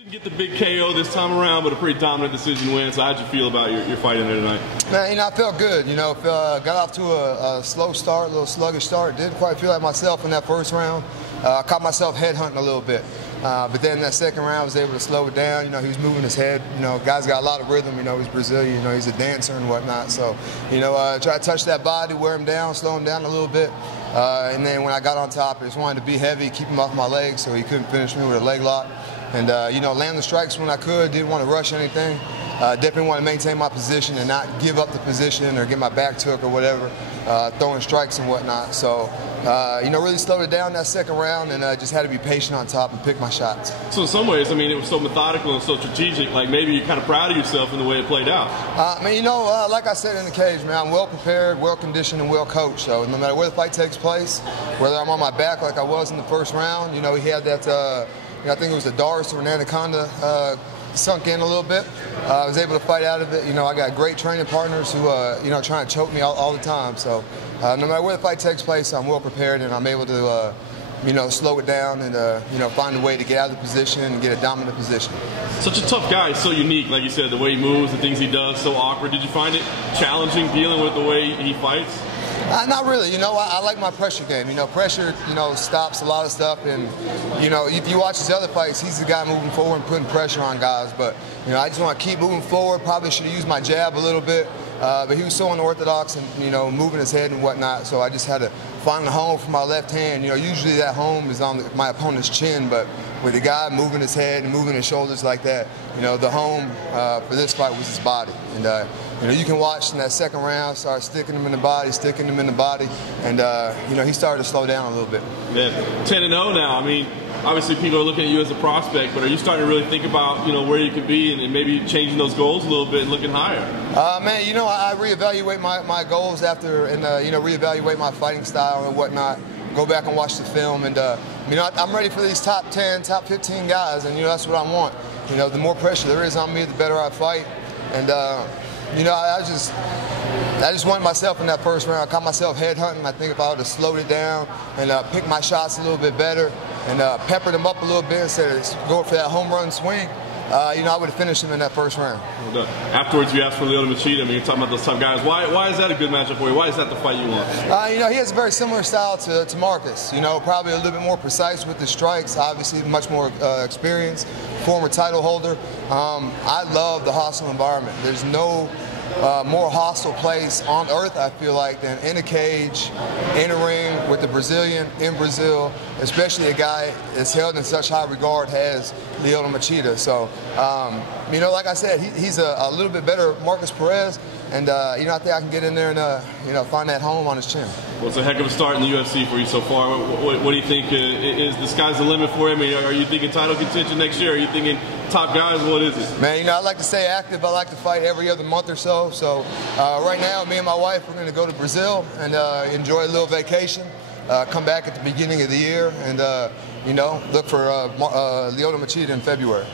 Didn't get the big KO this time around, but a pretty dominant decision win. So how'd you feel about your fight in there tonight? Man, I felt good. Got off to a slow start, a little sluggish start. Didn't quite feel like myself in that first round. I caught myself headhunting a little bit. But then that second round, I was able to slow it down. He was moving his head. Guy's got a lot of rhythm. He's Brazilian. He's a dancer and whatnot. So, try to touch that body, wear him down, slow him down a little bit. And then when I got on top, I just wanted to be heavy, keep him off my legs so he couldn't finish me with a leg lock. And, land the strikes when I could. Didn't want to rush anything. Definitely want to maintain my position and not give up the position or get my back took or whatever, throwing strikes and whatnot. So, really slowed it down that second round and just had to be patient on top and pick my shots. So in some ways, it was so methodical and so strategic, like maybe you're kind of proud of yourself in the way it played out. Like I said in the cage, man, I'm well prepared, well conditioned, and well coached. So no matter where the fight takes place, whether I'm on my back like I was in the first round, he had that, I think it was the Doris or an anaconda sunk in a little bit. I was able to fight out of it. I got great training partners who, trying to choke me all the time. So no matter where the fight takes place, I'm well prepared and I'm able to, slow it down and, find a way to get out of the position and get a dominant position. Such a tough guy, so unique, like you said, the way he moves, the things he does, so awkward. Did you find it challenging dealing with the way he fights? Not really. I like my pressure game. Pressure, stops a lot of stuff. And, if you watch his other fights, he's the guy moving forward and putting pressure on guys. But, I just want to keep moving forward. Probably should have used my jab a little bit. But he was so unorthodox and, moving his head and whatnot. So I just had to find a home for my left hand. Usually that home is on my opponent's chin. But with the guy moving his head and moving his shoulders like that, the home for this fight was his body. And, you can watch in that second round, start sticking him in the body, and, he started to slow down a little bit. Yeah, 10-0 now. Obviously people are looking at you as a prospect, but are you starting to really think about, where you could be and maybe changing those goals a little bit and looking higher? I reevaluate my goals after and, reevaluate my fighting style and whatnot, go back and watch the film, and, I'm ready for these top 10, top 15 guys, and, that's what I want. The more pressure there is on me, the better I fight, and, I just wanted myself in that first round. I caught myself headhunting. I think if I would have slowed it down and picked my shots a little bit better and peppered them up a little bit instead of going for that home run swing, I would have finished him in that first round. Afterwards, you asked for Lyoto Machida. You're talking about those tough guys. Why is that a good matchup for you? Why is that the fight you want? He has a very similar style to Marcus. Probably a little bit more precise with the strikes. Obviously, much more experience. Former title holder. I love the hostile environment. There's no more hostile place on earth, I feel like, than in a cage, in a ring with the Brazilian in Brazil, especially a guy that's held in such high regard as Lyoto Machida. So, like I said, he's a little bit better Marcus Perez, and I think I can get in there and find that home on his chin. Well, it's a heck of a start in the UFC for you so far. What do you think is the sky's the limit for you? Are you thinking title contention next year? Are you thinking top guys? What is it? Man, I like to stay active. I like to fight every other month or so. So right now, me and my wife, we're going to go to Brazil and enjoy a little vacation. Come back at the beginning of the year and, look for Lyoto Machida in February.